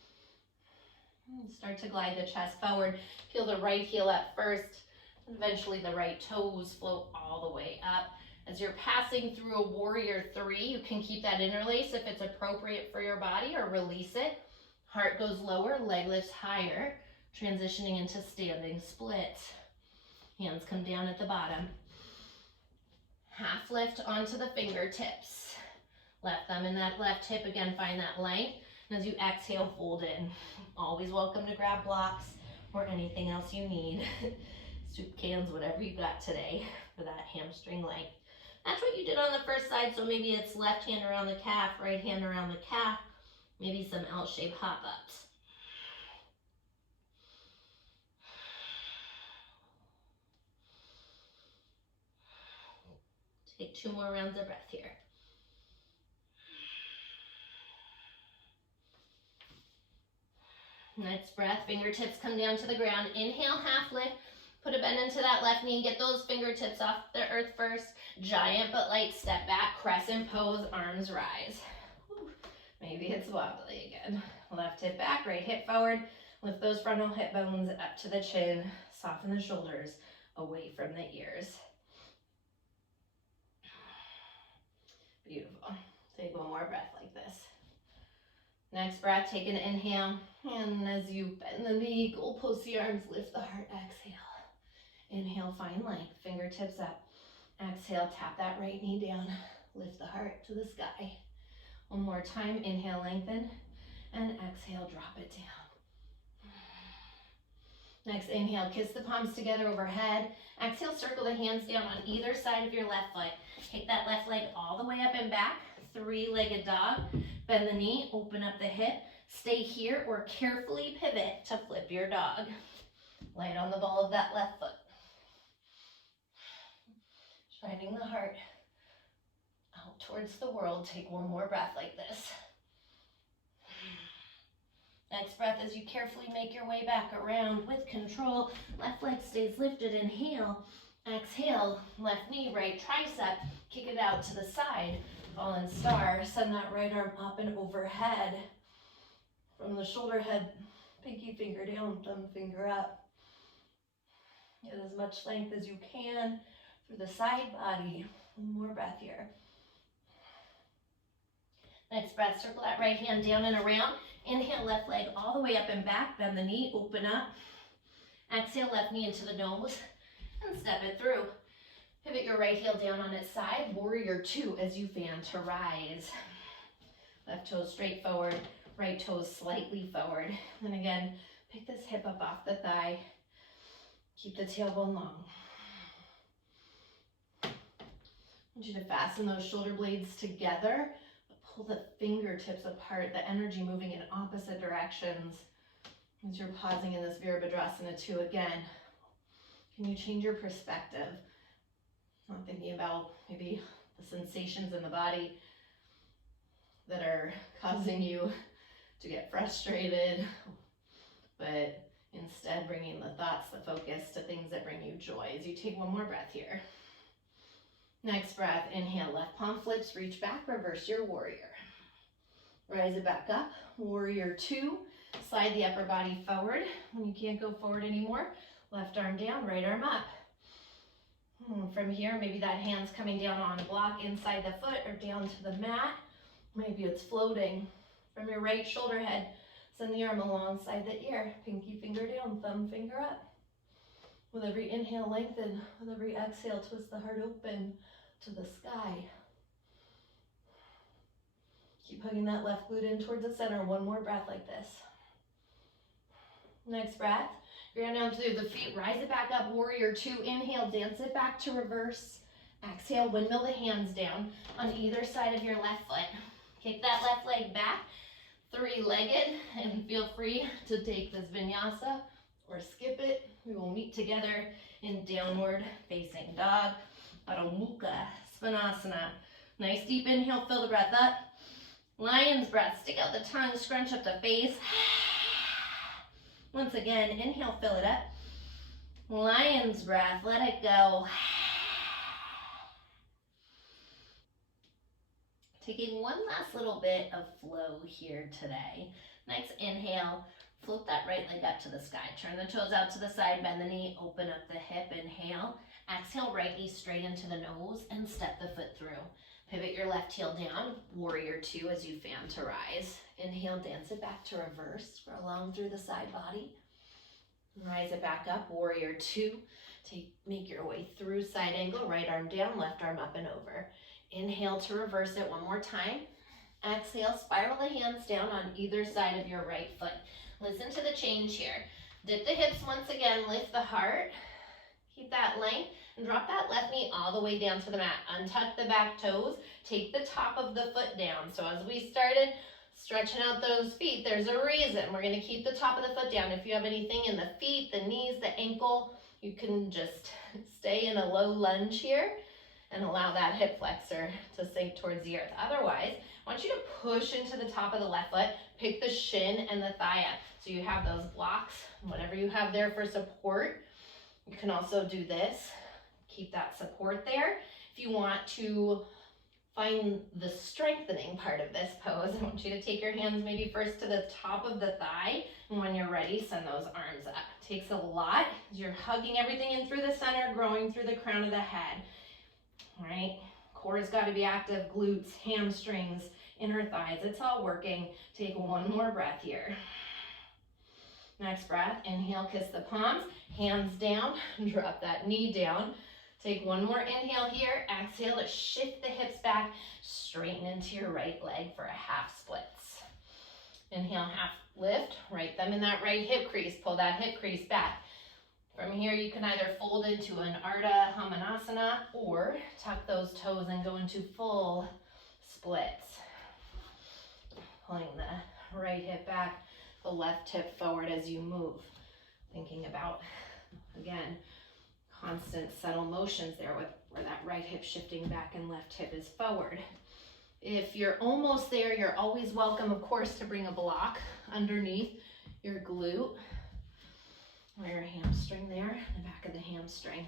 Start to glide the chest forward. Peel the right heel up first. Eventually the right toes float all the way up. As you're passing through a warrior three, you can keep that interlace if it's appropriate for your body or release it. Heart goes lower, leg lifts higher, transitioning into standing split. Hands come down at the bottom. Half lift onto the fingertips. Left thumb in that left hip, again, find that length. And as you exhale, fold in. Always welcome to grab blocks or anything else you need. Soup cans, whatever you got today for that hamstring length. That's what you did on the first side, so maybe it's left hand around the calf, right hand around the calf, maybe some L-shaped hop-ups. Take 2 more rounds of breath here. Next breath, fingertips come down to the ground. Inhale, half lift. Put a bend into that left knee. Get those fingertips off the earth first. Giant but light step back. Crescent pose, arms rise. Whew. Maybe it's wobbly again. Left hip back, right hip forward. Lift those frontal hip bones up to the chin. Soften the shoulders away from the ears. Beautiful. Take one more breath like this. Next breath, take an inhale. And as you bend the knee, goal post the arms, lift the heart, exhale. Inhale, find length, fingertips up. Exhale, tap that right knee down. Lift the heart to the sky. One more time, inhale, lengthen, and exhale, drop it down. Next, inhale, kiss the palms together overhead. Exhale, circle the hands down on either side of your left foot. Take that left leg all the way up and back, three-legged dog. Bend the knee, open up the hip. Stay here or carefully pivot to flip your dog. Light on the ball of that left foot. Shining the heart out towards the world. Take one more breath like this. Next breath as you carefully make your way back around with control. Left leg stays lifted. Inhale. Exhale. Left knee, right tricep. Kick it out to the side. Fallen star. Send that right arm up and overhead. From the shoulder head, pinky finger down, thumb finger up. Get as much length as you can through the side body. One more breath here. Next breath, circle that right hand down and around. Inhale, left leg all the way up and back. Bend the knee, open up. Exhale, left knee into the nose and step it through. Pivot your right heel down on its side. Warrior two as you fan to rise. Left toe straight forward, right toe slightly forward. And again, pick this hip up off the thigh. Keep the tailbone long. I want you to fasten those shoulder blades together. Pull the fingertips apart, the energy moving in opposite directions. As you're pausing in this Virabhadrasana 2 again, can you change your perspective? Not thinking about maybe the sensations in the body that are causing you to get frustrated, but instead bringing the thoughts, the focus to things that bring you joy. As you take one more breath here. Next breath, inhale, left palm flips, reach back, reverse your warrior. Rise it back up, warrior two. Slide the upper body forward. When you can't go forward anymore, left arm down, right arm up. From here, maybe that hand's coming down on a block inside the foot or down to the mat. Maybe it's floating. From your right shoulder head, send the arm alongside the ear. Pinky finger down, thumb finger up. With every inhale, lengthen. With every exhale, twist the heart open to the sky. Keep hugging that left glute in towards the center. One more breath like this. Next breath. Ground down through the feet. Rise it back up. Warrior two. Inhale, dance it back to reverse. Exhale, windmill the hands down on either side of your left foot. Kick that left leg back. Three-legged. And feel free to take this vinyasa or skip it. We will meet together in downward facing dog. Adho Mukha Svanasana. Nice deep inhale, fill the breath up. Lion's breath, stick out the tongue, scrunch up the face. Once again, inhale, fill it up. Lion's breath, let it go. Taking one last little bit of flow here today. Next inhale, float that right leg up to the sky. Turn the toes out to the side, bend the knee, open up the hip, inhale. Exhale, right knee straight into the nose and step the foot through. Pivot your left heel down, warrior two as you fan to rise. Inhale, dance it back to reverse. Scroll along through the side body. Rise it back up, warrior two. Make your way through side angle, right arm down, left arm up and over. Inhale to reverse it one more time. Exhale, spiral the hands down on either side of your right foot. Listen to the change here. Dip the hips once again, lift the heart. Keep that length and drop that left knee all the way down to the mat. Untuck the back toes. Take the top of the foot down. So as we started stretching out those feet, there's a reason. We're going to keep the top of the foot down. If you have anything in the feet, the knees, the ankle, you can just stay in a low lunge here and allow that hip flexor to sink towards the earth. Otherwise, I want you to push into the top of the left foot, pick the shin and the thigh up. So you have those blocks, whatever you have there for support. You can also do this, keep that support there. If you want to find the strengthening part of this pose, I want you to take your hands maybe first to the top of the thigh, and when you're ready, send those arms up. It takes a lot as you're hugging everything in through the center, growing through the crown of the head. All right, core's got to be active, glutes, hamstrings, inner thighs, it's all working. Take one more breath here. Next breath, inhale, kiss the palms, hands down, drop that knee down. Take one more inhale here. Exhale to shift the hips back, straighten into your right leg for a half splits. Inhale, half lift, right thumb in that right hip crease. Pull that hip crease back. From here, you can either fold into an Ardha Hamanasana or tuck those toes and go into full splits. Pulling the right hip back, the left hip forward as you move. Thinking about, again, constant subtle motions there with where that right hip shifting back and left hip is forward. If you're almost there, you're always welcome, of course, to bring a block underneath your glute or your hamstring there, the back of the hamstring.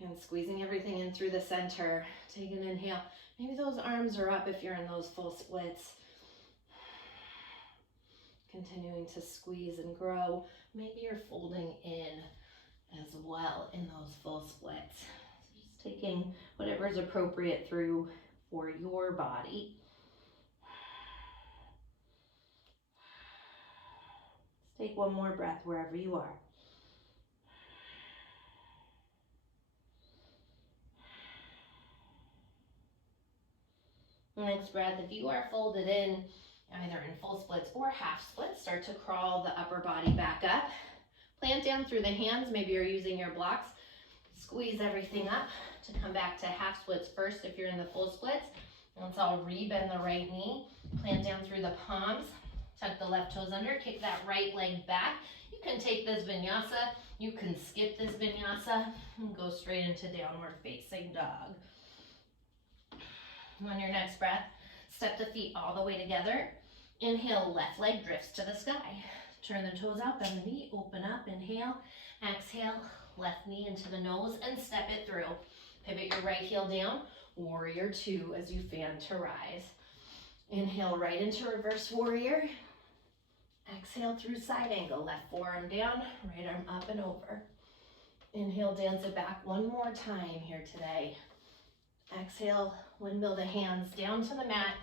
Again, squeezing everything in through the center. Take an inhale. Maybe those arms are up if you're in those full splits. Continuing to squeeze and grow. Maybe you're folding in as well in those full splits. So just taking whatever is appropriate through for your body. Let's take one more breath wherever you are. Next breath, if you are folded in, either in full splits or half splits, start to crawl the upper body back up. Plant down through the hands. Maybe you're using your blocks. Squeeze everything up to come back to half splits first if you're in the full splits. Let's all rebend the right knee. Plant down through the palms. Tuck the left toes under. Kick that right leg back. You can take this vinyasa. You can skip this vinyasa and go straight into downward facing dog. On your next breath, step the feet all the way together. Inhale, left leg drifts to the sky. Turn the toes out, bend the knee, open up, inhale. Exhale, left knee into the nose and step it through. Pivot your right heel down, warrior two as you fan to rise. Inhale right into reverse warrior. Exhale through side angle, left forearm down, right arm up and over. Inhale, dance it back one more time here today. Exhale, windmill the hands down to the mat.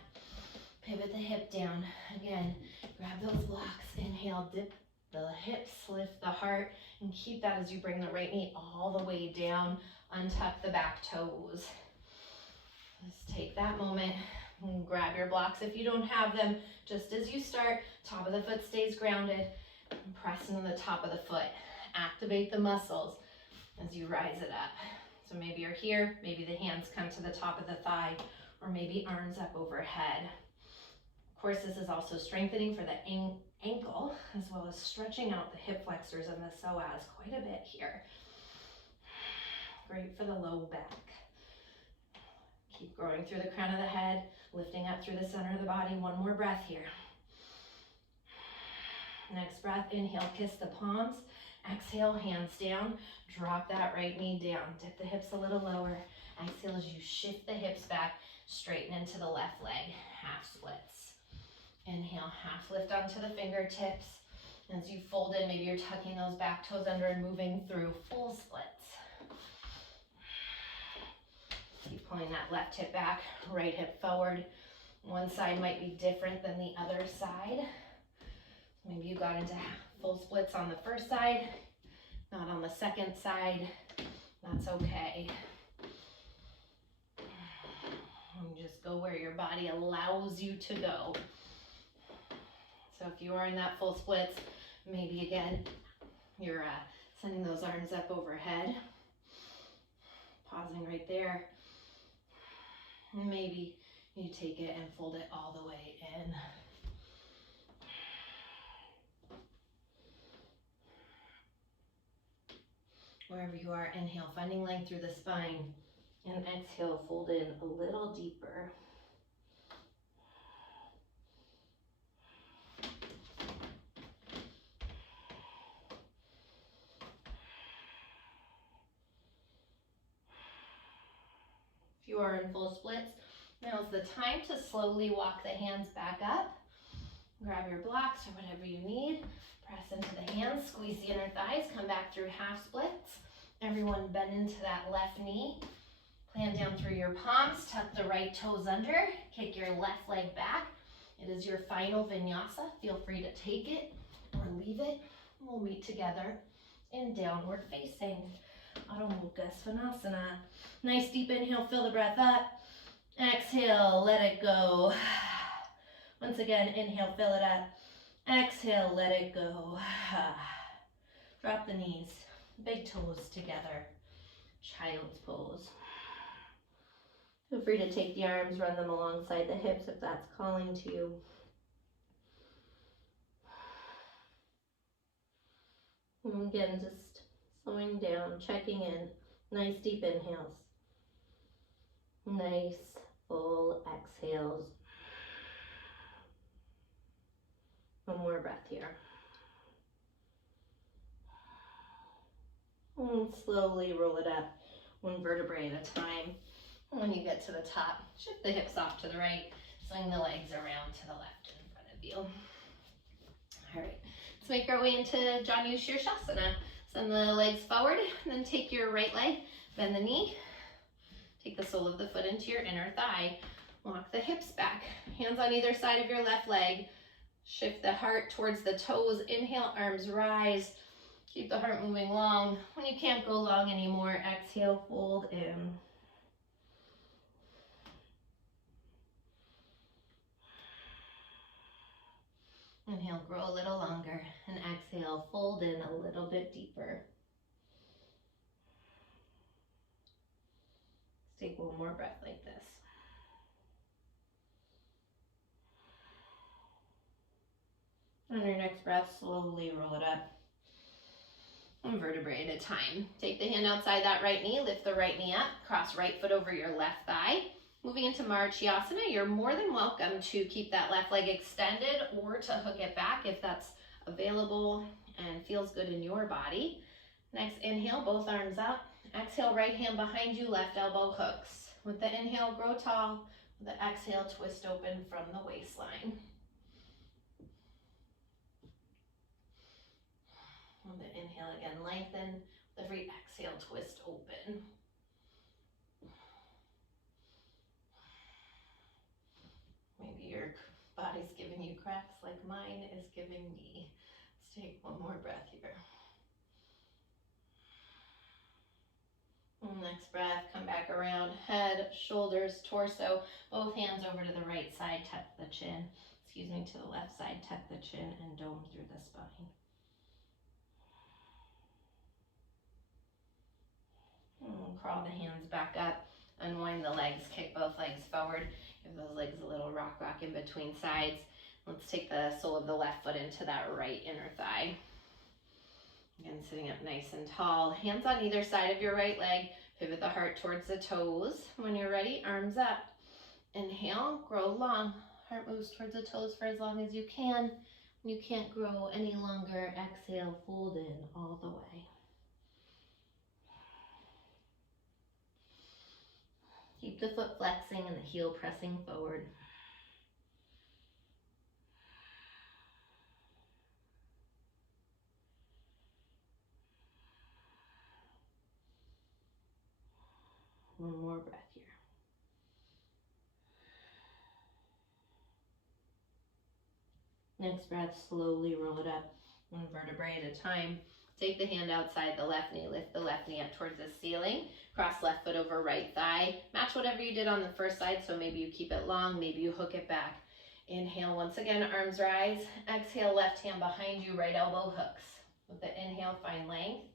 Pivot the hip down. Again, grab those blocks. Inhale, dip the hips, lift the heart, and keep that as you bring the right knee all the way down. Untuck the back toes. Just take that moment and grab your blocks if you don't have them. Just as you start, top of the foot stays grounded. Press into the top of the foot. Activate the muscles as you rise it up. So maybe you're here, maybe the hands come to the top of the thigh, or maybe arms up overhead. Of course, this is also strengthening for the ankle, as well as stretching out the hip flexors and the psoas quite a bit here. Great for the low back. Keep growing through the crown of the head, lifting up through the center of the body. One more breath here. Next breath, inhale, kiss the palms. Exhale, hands down, drop that right knee down, dip the hips a little lower. Exhale as you shift the hips back, straighten into the left leg, half splits. Inhale, half lift onto the fingertips. As you fold in, maybe you're tucking those back toes under and moving through full splits. Keep pulling that left hip back, right hip forward. One side might be different than the other side. Maybe you got into full splits on the first side, not on the second side. That's okay. And just go where your body allows you to go. So if you are in that full splits, maybe again, you're sending those arms up overhead. Pausing right there. Maybe you take it and fold it all the way in. Wherever you are, inhale, finding length through the spine, and exhale, fold in a little deeper. If you are in full splits, now is the time to slowly walk the hands back up. Grab your blocks or whatever you need. Press into the hands, squeeze the inner thighs, come back through half splits. Everyone bend into that left knee. Plant down through your palms, tuck the right toes under, kick your left leg back. It is your final vinyasa. Feel free to take it or leave it. We'll meet together in downward facing. Adho Mukha Svanasana. Nice deep inhale, fill the breath up. Exhale, let it go. Once again, inhale, fill it up. Exhale, let it go. Drop the knees, big toes together. Child's pose. Feel free to take the arms, run them alongside the hips if that's calling to you. And again, just slowing down, checking in. Nice deep inhales. Nice full exhales. One more breath here. And slowly roll it up, one vertebrae at a time. And when you get to the top, shift the hips off to the right, swing the legs around to the left in front of you. All right, let's make our way into Janu Shirshasana. Send the legs forward, and then take your right leg, bend the knee, take the sole of the foot into your inner thigh, walk the hips back, hands on either side of your left leg, shift the heart towards the toes, inhale, arms rise, keep the heart moving long. When you can't go long anymore, exhale, fold in. Inhale, grow a little longer, and exhale, fold in a little bit deeper. Let's take one more breath like this. On your next breath, slowly roll it up. One vertebrae at a time. Take the hand outside that right knee, lift the right knee up, cross right foot over your left thigh. Moving into Marichyasana, you're more than welcome to keep that left leg extended or to hook it back if that's available and feels good in your body. Next, inhale, both arms up. Exhale, right hand behind you, left elbow hooks. With the inhale, grow tall. With the exhale, twist open from the waistline. On the inhale again, lengthen. With every exhale, twist open. Maybe your body's giving you cracks like mine is giving me. Let's take one more breath here. Next breath, come back around, head, shoulders, torso, both hands over to the right side, tuck the chin. To the left side, tuck the chin and dome through the spine. Crawl the hands back up, unwind the legs, kick both legs forward. Give those legs a little rock in between sides. Let's take the sole of the left foot into that right inner thigh. Again, sitting up nice and tall. Hands on either side of your right leg. Pivot the heart towards the toes. When you're ready, arms up. Inhale, grow long. Heart moves towards the toes for as long as you can. When you can't grow any longer, exhale, fold in all the way. Keep the foot flexing and the heel pressing forward. One more breath here. Next breath, slowly roll it up, one vertebrae at a time. Take the hand outside the left knee, lift the left knee up towards the ceiling, cross left foot over right thigh. Match whatever you did on the first side, so maybe you keep it long, maybe you hook it back. Inhale, once again, arms rise. Exhale, left hand behind you, right elbow hooks. With the inhale, find length.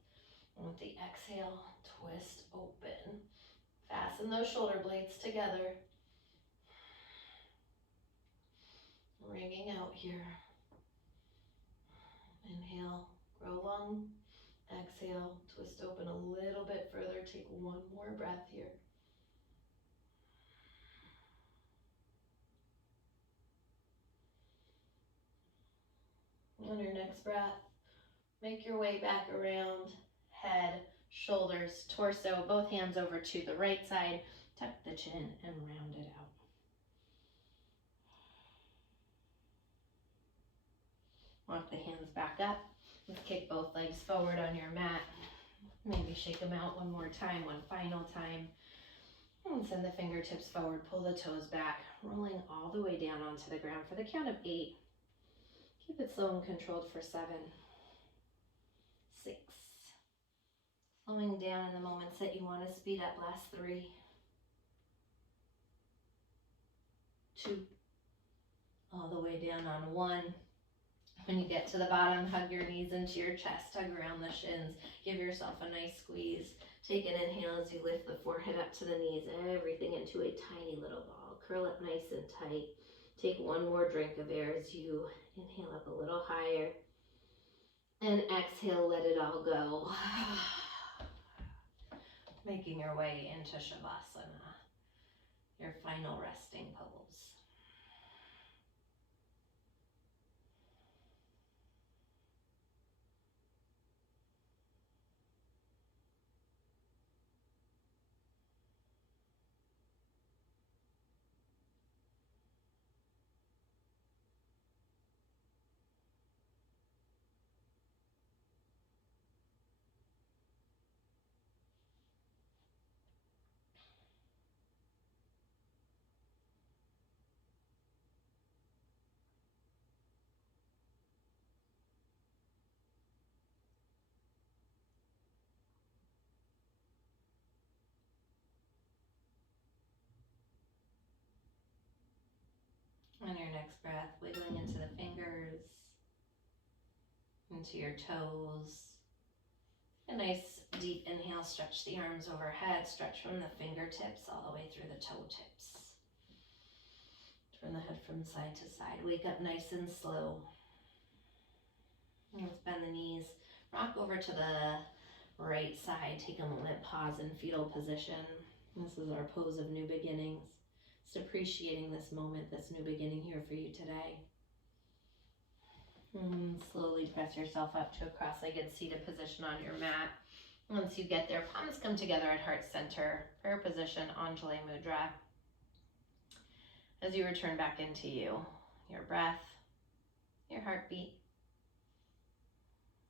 And with the exhale, twist open. Fasten those shoulder blades together. Wringing out here. Inhale, grow long. Exhale, twist open a little bit further. Take one more breath here. On your next breath, make your way back around, head, shoulders, torso, both hands over to the right side. Tuck the chin and round it out. Walk the hands back up. Let's kick both legs forward on your mat. Maybe shake them out one more time, one final time. And send the fingertips forward, pull the toes back, rolling all the way down onto the ground for the count of 8. Keep it slow and controlled for 7, 6, Slowing down in the moments that you want to speed up. Last 3, 2, all the way down on 1. When you get to the bottom, hug your knees into your chest, hug around the shins, give yourself a nice squeeze. Take an inhale as you lift the forehead up to the knees, everything into a tiny little ball. Curl up nice and tight. Take one more drink of air as you inhale up a little higher. And exhale, let it all go. Making your way into Shavasana, your final resting pose. On your next breath, wiggling into the fingers, into your toes. A nice deep inhale, stretch the arms overhead, stretch from the fingertips all the way through the toe tips. Turn the head from side to side. Wake up nice and slow. Let's bend the knees. Rock over to the right side. Take a moment, pause in fetal position. This is our pose of new beginnings. Just appreciating this moment, this new beginning here for you today. And slowly press yourself up to a cross-legged seated position on your mat. Once you get there, palms come together at heart center. Prayer position, Anjali Mudra. As you return back into you, your breath, your heartbeat,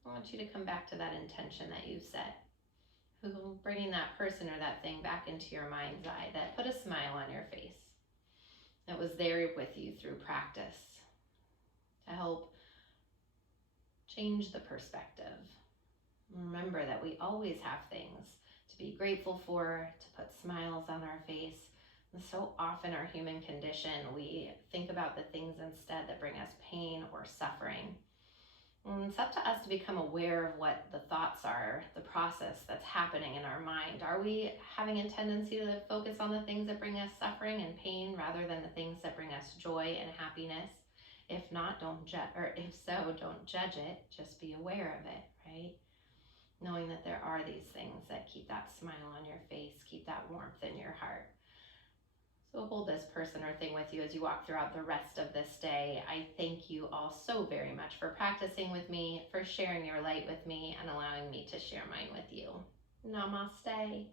I want you to come back to that intention that you've set. Bringing that person or that thing back into your mind's eye that put a smile on your face, that was there with you through practice to help change the perspective. Remember that we always have things to be grateful for, to put smiles on our face. And so often our human condition, we think about the things instead that bring us pain or suffering. And it's up to us to become aware of what the thoughts are, the process that's happening in our mind. Are we having a tendency to focus on the things that bring us suffering and pain rather than the things that bring us joy and happiness? If not, don't judge, or if so, don't judge it. Just be aware of it, right? Knowing that there are these things that keep that smile on your face, keep that warmth in your heart. So hold this person or thing with you as you walk throughout the rest of this day. I thank you all so very much for practicing with me, for sharing your light with me, and allowing me to share mine with you. Namaste.